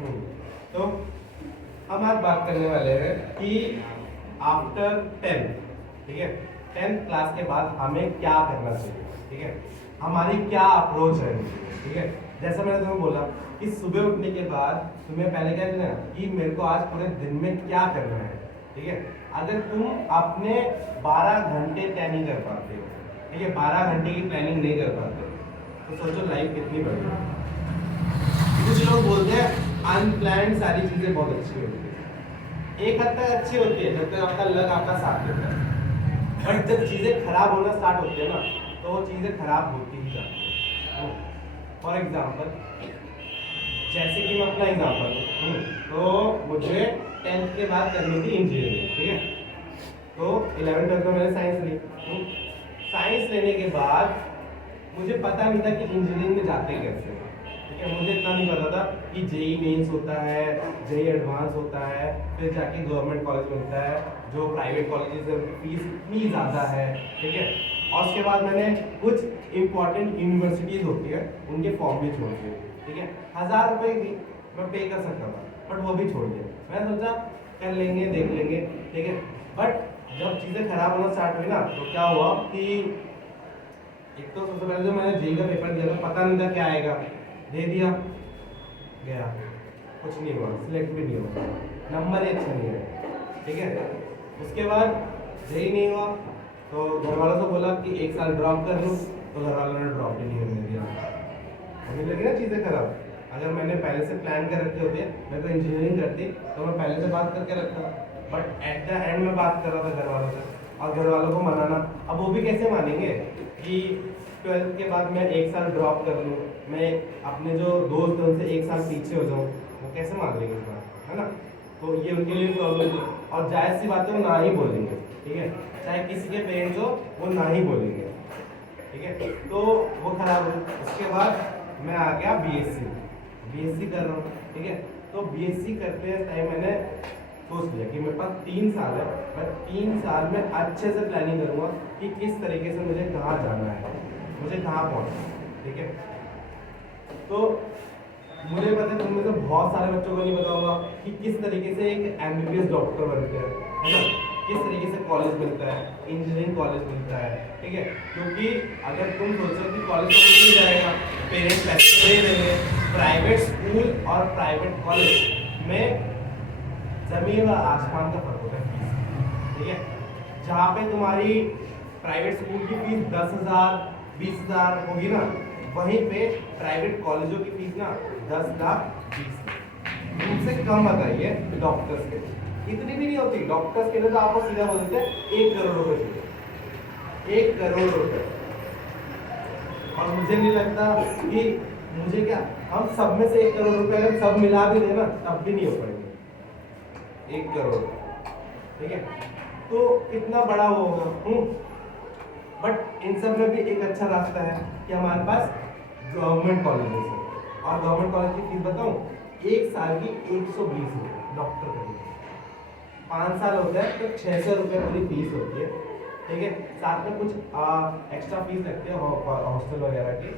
तो हम आज बात करने वाले हैं कि आफ्टर 10th, ठीक है, 10th क्लास के बाद हमें क्या करना चाहिए, ठीक है, हमारी क्या अप्रोच है, ठीक है। जैसा मैंने तुम्हें बोला कि सुबह उठने के बाद तुम्हें पहले क्या करना है कि मेरे को आज पूरे दिन में क्या करना है, ठीक है। अगर तुम अपने 12 घंटे प्लानिंग कर पाते हो, ठीक है, 12 घंटे की प्लानिंग नहीं कर पाते तो सोचो लाइफ कितनी बड़ी है। कुछ लोग बोलते हैं अनप्लान्ड सारी चीजें बहुत अच्छी होती है, एक हद तक अच्छी होती है जब तक आपका लक आपका साथ देता है, बट जब चीजें खराब होना स्टार्ट होती है ना तो वो चीजें खराब होती ही जाती है। फॉर एग्जाम्पल, जैसे कि मैं अपना एग्जाम्पल दूँ तो मुझे 10th के बाद करनी थी इंजीनियरिंग, ठीक है। तो 11th 12th में मैंने साइंस ली। साइंस लेने के बाद मुझे पता नहीं था कि इंजीनियरिंग में जाते कैसे, ठीक है। मुझे इतना नहीं पता था कि जेई मेंस होता है, जेई एडवांस होता है, फिर जाके गवर्नमेंट कॉलेज मिलता है, जो प्राइवेट कॉलेजेस है उनकी फीस इतनी ज़्यादा है, ठीक है। और उसके बाद मैंने कुछ इंपॉर्टेंट यूनिवर्सिटीज़ होती है उनके फॉर्म भी छोड़ दिए, ठीक है। 1000 रुपये की मैं पे कर सकता था बट वो भी छोड़ दिया। मैं सोचा कर लेंगे देख लेंगे, ठीक है। बट जब चीज़ें खराब होना स्टार्ट हुई ना तो क्या हुआ कि एक तो सबसे पहले जो मैंने जेई का पेपर दिया था पता नहीं था क्या आएगा, दे दिया, गया, कुछ नहीं हुआ, सिलेक्ट भी नहीं हुआ, नंबर ही अच्छा नहीं है, ठीक है। उसके बाद जेई नहीं हुआ तो घर वालों से बोला कि 1 साल ड्रॉप कर लूँ, तो घर वालों ने ड्रॉप ही नहीं होने दिया। होने लगी ना चीज़ें खराब। अगर मैंने पहले से प्लान कर रखे होते मैं तो इंजीनियरिंग करती तो मैं पहले से बात करके रखता, बट एट द एंड में बात कर रहा था घर वालों से, और घर वालों को मनाना, अब वो भी कैसे मानेंगे कि 12th के बाद मैं 1 साल ड्रॉप कर लूँ, मैं अपने जो दोस्त हैं उनसे 1 साल पीछे हो जाऊँ, वो कैसे मान लेंगे इस बात, है ना। तो ये उनके लिए प्रॉब्लम है, और जायज़ सी बात है वो ना ही बोलेंगे, ठीक है, चाहे किसी के पेरेंट्स हो वो ना ही बोलेंगे, ठीक है। तो वो खराब हो। उसके बाद मैं आ गया बीएससी कर रहा हूँ, ठीक है। तो बीएससी करते टाइम मैंने सोच लिया कि मेरे पास 3 साल है, मैं 3 साल में अच्छे से प्लानिंग करूँगा कि किस तरीके से मुझे कहाँ जाना है, मुझे कहाँ पहुँचना है, ठीक है। तो मुझे पता है तुम में से बहुत सारे बच्चों को नहीं पता होगा कि किस तरीके से एक एमबीबीएस डॉक्टर बनते हैं, है ना, किस तरीके से कॉलेज मिलता है, इंजीनियरिंग कॉलेज मिलता है, ठीक है। क्योंकि अगर तुम सोचो कि कॉलेज तो मिल ही जाएगा, पेरेंट्स पैसे दे देंगे, प्राइवेट स्कूल और प्राइवेट कॉलेज में जमीन और आसमान का फर्क होता है फीस, ठीक है। जहाँ पे तुम्हारी प्राइवेट स्कूल की फीस 10,000 20,000 होगी ना, वहीं पे प्राइवेट कॉलेजों की फीस ना 10 लाख 20। उनसे कम बताइए डॉक्टर्स के, इतनी भी नहीं होती। डॉक्टर्स के लिए तो आपको सीधा बोल देते हैं 1 करोड़ रुपए चाहिए, 1 करोड़ रुपए। और मुझे नहीं लगता कि मुझे क्या, हम सब में से 1 करोड़ रुपए अगर सब मिला भी देना तब भी नहीं हो पाएंगे 1 करोड़, ठीक है। तो कितना बड़ा वो होगा। बट इन सब में भी एक अच्छा रास्ता है कि हमारे पास गवर्नमेंट कॉलेजेस है, और गवर्नमेंट कॉलेज की फीस बताऊं, 1 साल की 120 रुपये डॉक्टर का, 5 साल होता है तो 600 रुपये पूरी फीस होती है, ठीक है। साथ में कुछ एक्स्ट्रा फीस लगती है हॉस्टल वगैरह की,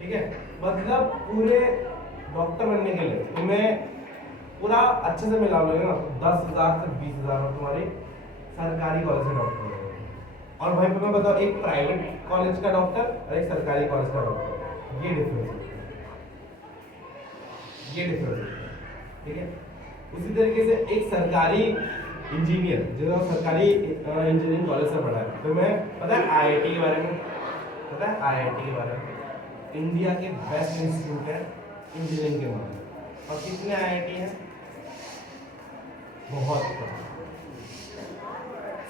ठीक है। मतलब पूरे डॉक्टर बनने के लिए तुम्हें पूरा अच्छे से मिला लोगे ना 10,000 से 20,000 में तुम्हारी सरकारी कॉलेज से डॉक्टर हो जाएगा। और वहीं पे मैं बताऊँ, एक प्राइवेट कॉलेज का डॉक्टर और एक सरकारी कॉलेज का डॉक्टर, ये डिफरेंस है, ये डिफरेंस है, ठीक है। उसी तरीके से एक सरकारी इंजीनियर जो सरकारी इंजीनियरिंग कॉलेज से पढ़ा है, तो मैं पता है आईआईटी के बारे में, पता है आईआईटी के बारे में, इंडिया के बेस्ट इंस्टीट्यूट है इंजीनियरिंग के बारे में। और कितने आईआईटी हैं, बहुत कम।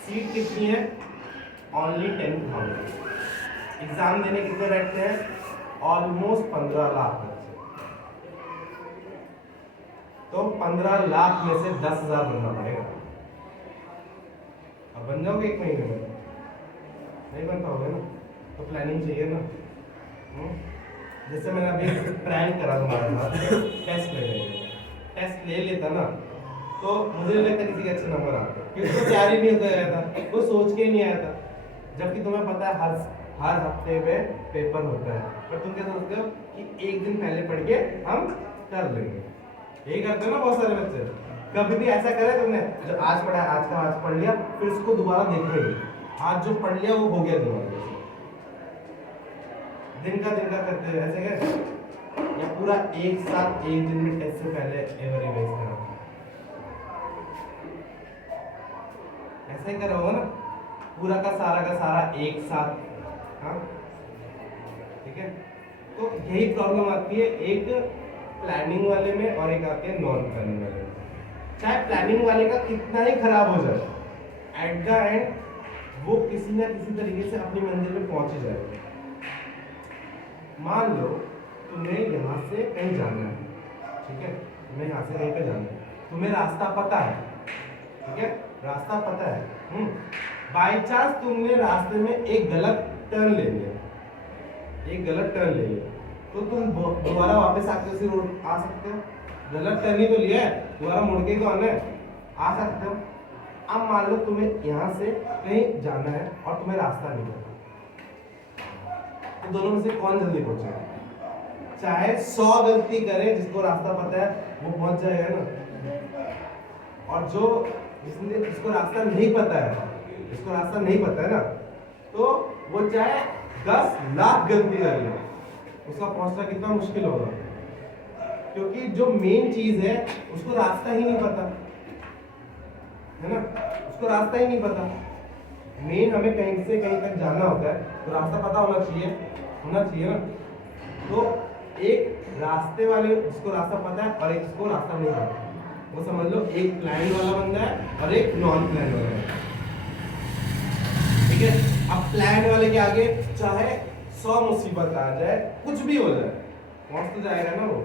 सीट कितनी है, ओनली 10,000। एग्जाम देने कितने बैठते हैं, ऑलमोस्ट 15 लाख बच्चे। तो 15 लाख में से 10,000 बनना पड़ेगा। अब बन जाओगे 1 महीने में, नहीं बन पाओगे ना, तो प्लानिंग चाहिए ना। जैसे मैंने अभी प्लान करा तुम्हारे साथ टेस्ट ले लेंगे, टेस्ट ले लेता ना तो मुझे नहीं लगता किसी के अच्छे नंबर आते, क्योंकि तो तैयार ही नहीं होता आया था, वो सोच के ही नहीं आया था। जबकि तुम्हें पता है हर हफ्ते में पेपर होता है, पर तुम क्या सोचते हो कि एक दिन पहले पढ़ के हम कर लेंगे, यही करते हो ना बहुत सारे बच्चे। कभी भी ऐसा करे तुमने, जो आज पढ़ा है आज का आज पढ़ लिया, फिर उसको दोबारा देखो ही नहीं। आज जो पढ़ लिया वो हो गया दिमाग में। दिन का करते हैं ऐसे क्या, या पूरा एक साथ एक दिन में टेस्ट से पहले एवर रिवाइज करो, ऐसे ही करोगे ना पूरा का सारा एक साथ। हाँ ठीक है, तो यही प्रॉब्लम आती है एक प्लानिंग वाले में और एक आती है नॉन प्लानिंग वाले में। चाहे प्लानिंग वाले का कितना ही खराब हो जाए, एट द एंड वो किसी ना किसी तरीके से अपनी मंजिल में पहुंच ही जाएगा। मान लो तुम्हें यहाँ से कहीं जाना है, ठीक है, तुम्हें यहाँ से कहीं पे जाना है, तुम्हें रास्ता पता है, ठीक है, रास्ता पता है। बाई चांस तुमने रास्ते में एक गलत टर्न ले लिया, एक गलत टर्न ले लिया, तो तुम दोबारा वापस आके उसी रोड आ सकते हो। गलत टर्न ही तो लिया है, दोबारा मुड़ के तो आना है, आ सकते हो। अब मान लो तुम्हें यहाँ से कहीं जाना है और तुम्हें रास्ता नहीं पता, तो दोनों में से कौन जल्दी पहुंचेगा? चाहे 100 गलती करे, जिसको रास्ता पता है वो पहुंच जाएगा ना, और जो जिसको रास्ता नहीं पता है, जिसको रास्ता नहीं पता है ना, तो वो चाहे 10 लाख गलती कर ले, उसका पहुंचना कितना मुश्किल होगा, क्योंकि जो मेन चीज है उसको रास्ता ही नहीं पता है ना, उसको रास्ता ही नहीं पता। मेन हमें कहीं से कहीं तक जाना होता है तो रास्ता पता होना चाहिए ना। तो एक रास्ते वाले जिसको रास्ता पता है और एक जिसको रास्ता नहीं पता, वो समझ लो एक प्लान वाला बंदा है और एक नॉन प्लान वाला है, ठीक है। अब प्लान वाले के आगे चाहे 100 मुसीबत आ जाए, कुछ भी हो जाए, पहुंच तो जाएगा ना, वो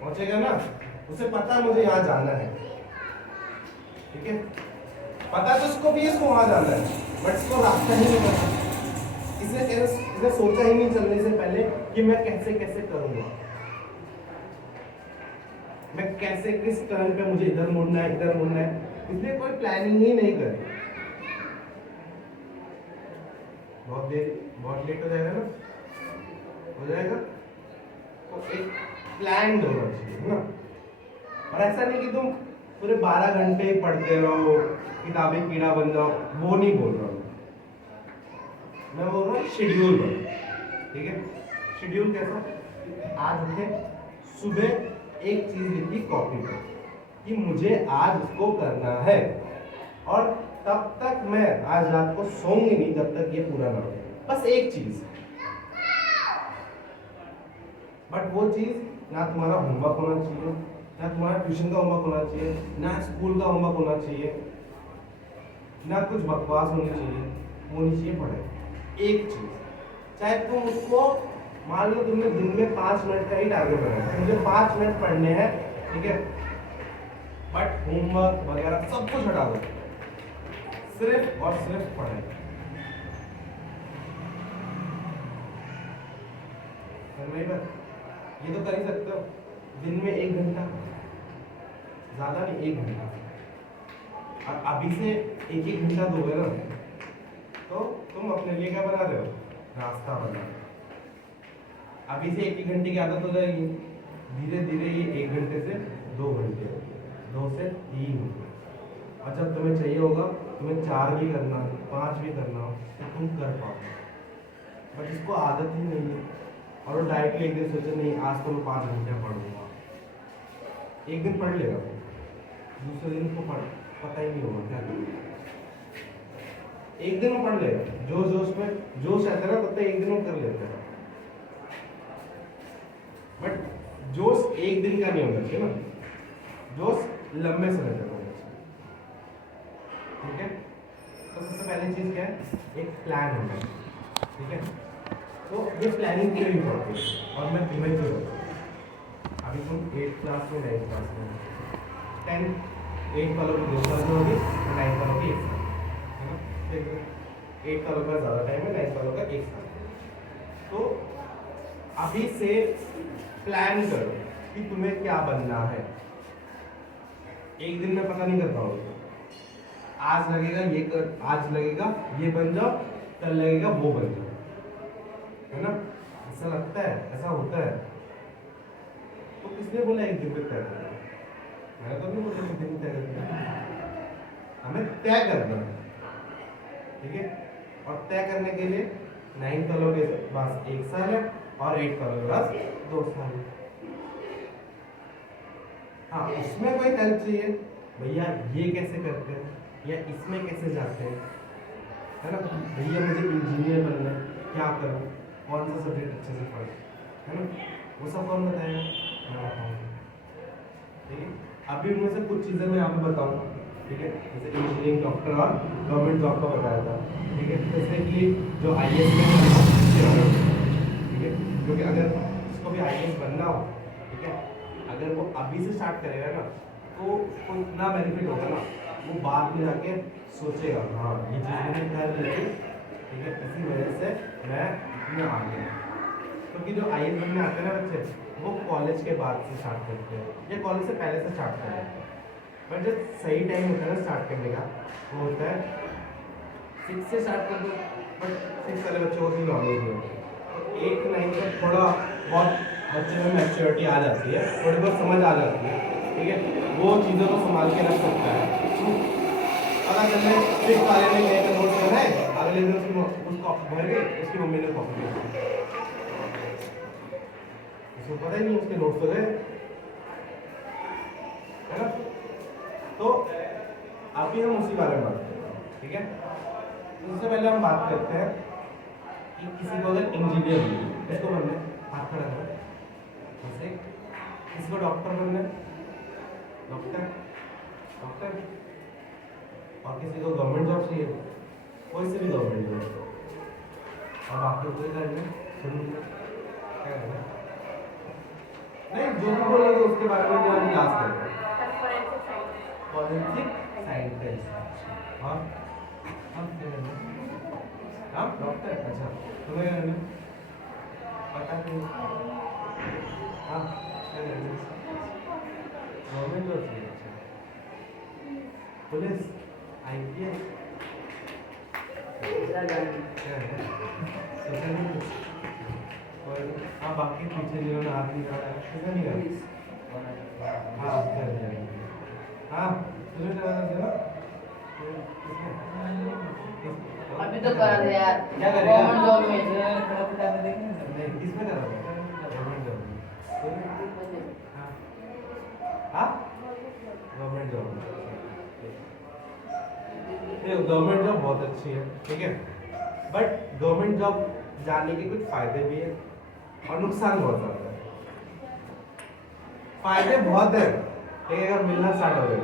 पहुंचेगा ना, उसे पता है मुझे यहाँ जाना है, ठीक है, पता तो उसको भी इसको वहां जाना है, बट इसको रास्ता ही नहीं पता। इसने सोचा ही नहीं चलने से पहले कि मैं कैसे कैसे करूंगा, मैं कैसे किस टर्न पे मुझे इधर मुड़ना है, इधर मुड़ना है, इसलिए कोई प्लानिंग ही नहीं करी। बहुत लेट हो जाएगा ना, हो जाएगा। तो एक प्लान होना चाहिए ना, और ऐसा नहीं कि तुम पूरे 12 घंटे ही पढ़ते रहो, किताबी कीड़ा बन जाओ, वो नहीं बोल रहा हूँ मैं, बोल रहा हूँ शेड्यूल बनो, ठीक है। शेड्यूल कैसा? आज उठे, सुबह एक चीज लिखी कॉपी पर कि मुझे आज उसको करना है, और तब तक मैं आज रात को सोऊंगी नहीं जब तक ये पूरा ना हो, बस एक चीज। बट वो चीज ना तुम्हारा होमवर्क होना चाहिए, ना तुम्हारा ट्यूशन का होमवर्क होना चाहिए, ना स्कूल का होमवर्क होना चाहिए, ना कुछ बकवास होनी चाहिए, होनी चाहिए पढ़ाई। एक चीज, चाहे तुम उसको मान लो तुमने दिन में 5 मिनट का ही टारगेट बनाया है, मुझे 5 मिनट पढ़ने हैं, ठीक है, बट होमवर्क वगैरह सब कुछ हटा दो, सिर्फ और सिर्फ पढ़ाई। ये तो कर ही सकते हो, दिन में 1 घंटा, ज्यादा नहीं 1 घंटा, और अभी से 1-1 घंटा दोगे ना, तो तुम अपने लिए क्या बना रहे हो? रास्ता बना रहे हो। अभी से 1-1 घंटे की आदत हो जाएगी, धीरे धीरे ये 1 घंटे से 2 घंटे, 2 से 3, और जब तुम्हें चाहिए होगा तुम्हें 4 भी करना, 5 भी करना हो, तो तुम कर पाओगे। बट इसको आदत ही नहीं है, और वो डायरेक्टली एक दिन सोचे नहीं आज तो मैं 5 घंटे पढ़ूंगा, एक दिन पढ़ लेगा, दूसरे दिन को पता ही नहीं होगा क्या करेगा, एक दिन में पढ़ लेगा, जोश में जोश आता है ना, तब तक एक दिन में कर लेता है। बट जोश एक दिन का नहीं होना चाहिए ना, जोश लंबे समय तक होना चाहिए, ठीक है। तो सबसे पहली चीज क्या है? एक प्लान होना है, ठीक है। तो ये प्लानिंग क्यों इम्पोर्टेंट है, और मैं तुम्हें क्यों बताऊँ? अभी तुम 8th क्लास में, 9th क्लास में, 8th वालों की 2 साल में होगी, 9th वालों की 1 साल, है ना। 8th वालों का ज़्यादा टाइम है, 9th वालों का 1 साल। तो अभी से प्लान करो कि तुम्हें क्या बनना है। एक दिन में पता नहीं कर पाओगे, आज लगेगा ये कर, आज लगेगा ये बन जाओ, कल लगेगा वो बन जाओ, है ना। ऐसा लगता है, ऐसा होता है। तो किसने बोला एक दिन में तय करना? मैंने तो नहीं बोला कि दिन तय करना, हमें तय करना है, ठीक है। और तय करने के लिए 9th वालों के पास 1 साल है और 8th वालों के पास 2 साल है। हाँ, उसमें कोई हेल्प चाहिए भैया ये कैसे करते हैं या इसमें कैसे जाते हैं, है ना, भैया मुझे इंजीनियर बनना है, क्या करूँ, कौन सा सब्जेक्ट अच्छे से पढ़ूं, है ना, वो सब कौन बताएगा, मैं बताऊँगा, ठीक है। अभी उनमें से कुछ चीज़ें मैं आपको बताऊँगा, ठीक है, जैसे इंजीनियरिंग, डॉक्टर और गवर्नमेंट जॉब का बताया था, ठीक है। जैसे कि जो IAS में, ठीक है, क्योंकि अगर उसको भी IAS बनना हो, ठीक है, अगर वो अभी से स्टार्ट करेगा ना तो उसको इतना बेनिफिट होगा ना, वो बाद में जाके सोचेगा हाँ ये चीज़ मैंने कर ली थी, ठीक है, इसी वजह से मैं इतना आगे हूँ। क्योंकि जो IAS बनने आते हैं ना बच्चे, वो कॉलेज के बाद से स्टार्ट करते हैं या कॉलेज से पहले से स्टार्ट करते हैं, बट जो सही टाइम होता है ना स्टार्ट करने का, वो होता है 6 से स्टार्ट कर दो, बट 6 वाले बच्चों को भी नॉलेज नहीं होती, तो 8 9 तक थोड़ा बहुत बच्चे में मैच्योरिटी आ जाती है, थोड़ी बहुत समझ आ जाती है, ठीक है, वो चीज़ों को संभाल के रख सकता है। अगर जब मैं 6 वाले ने गए नोट करना है, अगले दिन उसकी कॉपी भर गई, उसकी मम्मी ने कॉपी दी, उसको पता ही नहीं उसके नोट्स तो गए, है ना। तो अभी हम उसी बारे में बात करते हैं, ठीक है। तो उससे पहले हम बात करते हैं कि किसी को अगर इंजीनियर बनना है, इसको बनना है, हाथ खड़ा करो, जैसे किसी को डॉक्टर बनना है, डॉक्टर, और किसी को गवर्नमेंट जॉब चाहिए, कोई से भी गवर्नमेंट जॉब, और बाकी कोई करना क्या करना नहीं, जो भी बोलोगे उसके बारे में जो क्लास करेंगे, फॉरेंसिक साइंटिस्ट, और हाँ डॉक्टर, अच्छा तुम्हें क्या करना पता नहीं, हाँ क्या करना, गवर्नमेंट जॉब चाहिए, अच्छा पुलिस, IPS, क्या है सोशल मीडिया, और हाँ बाकी पीछे जिन्होंने हाथ नहीं काटा किसे नहीं करा, हाँ कर दिया, हाँ तुझे करा था ना, अभी तो कर रहे यार, क्या करेगा गवर्नमेंट जॉब में नहीं, किसमें करा था गवर्नमेंट जॉब में, हाँ गवर्नमेंट जॉब, गवर्नमेंट जॉब बहुत अच्छी है, ठीक है, बट गवर्नमेंट जॉब जाने के कुछ फायदे भी है और नुकसान बहुत ज़्यादा है। फायदे बहुत है, ठीक है, अगर मिलना स्टार्ट हो गया,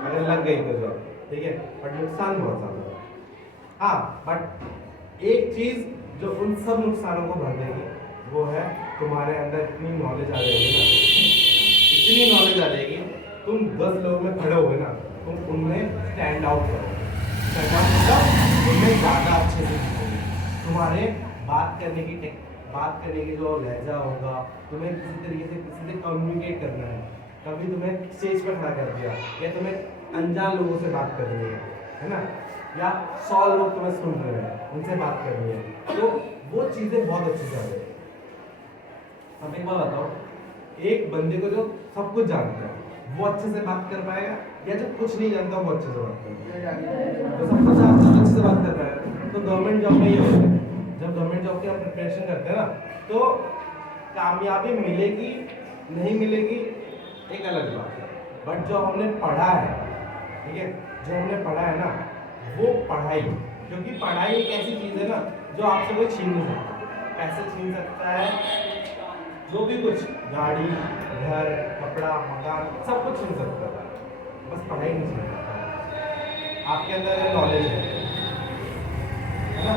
अगर लग गई तो जॉब, ठीक है, बट नुकसान बहुत ज़्यादा है। हाँ, बट एक चीज़ जो उन सब नुकसानों को भर देगी वो है तुम्हारे अंदर इतनी नॉलेज आ जाएगी ना, इतनी नॉलेज आ जाएगी, तुम 10 लोगों में खड़े हो ना, तुम उनमें स्टैंड आउट करो, मतलब उनमें ज़्यादा अच्छे से दिखोगे, तुम्हारे बात करने की जो लहजा होगा, तुम्हें किसी तरीके से किसी से कम्युनिकेट करना है, कभी तुम्हें स्टेज पर खड़ा कर दिया या तुम्हें अनजान लोगों से बात करनी है ना, या 100 लोग तुम्हें सुन रहे हैं उनसे बात करनी है, तो वो चीज़ें बहुत अच्छी से आ जाएगी। अब एक बात बताओ, एक बंदे को जो सब कुछ जानता है वो अच्छे से बात कर पाएगा, या जो कुछ नहीं जानता वो अच्छे से बात कर पाएगा, तो सब कुछ जानता है अच्छे से बात कर पाएगा। तो गवर्नमेंट जॉब में ये होता है, जब गवर्नमेंट जॉब की हम प्रिपरेशन करते हैं ना, तो कामयाबी मिलेगी नहीं मिलेगी एक अलग बात है, बट जो हमने पढ़ा है, ठीक है, जो हमने पढ़ा है ना वो पढ़ाई, क्योंकि पढ़ाई एक ऐसी चीज़ है ना जो आपसे कोई छीन नहीं सकता, पैसे छीन सकता है, जो भी कुछ गाड़ी, घर, कपड़ा, मकान, सब कुछ छीन सकता है, बस पढ़ाई नहीं छीन सकता। आपके अंदर नॉलेज है ना,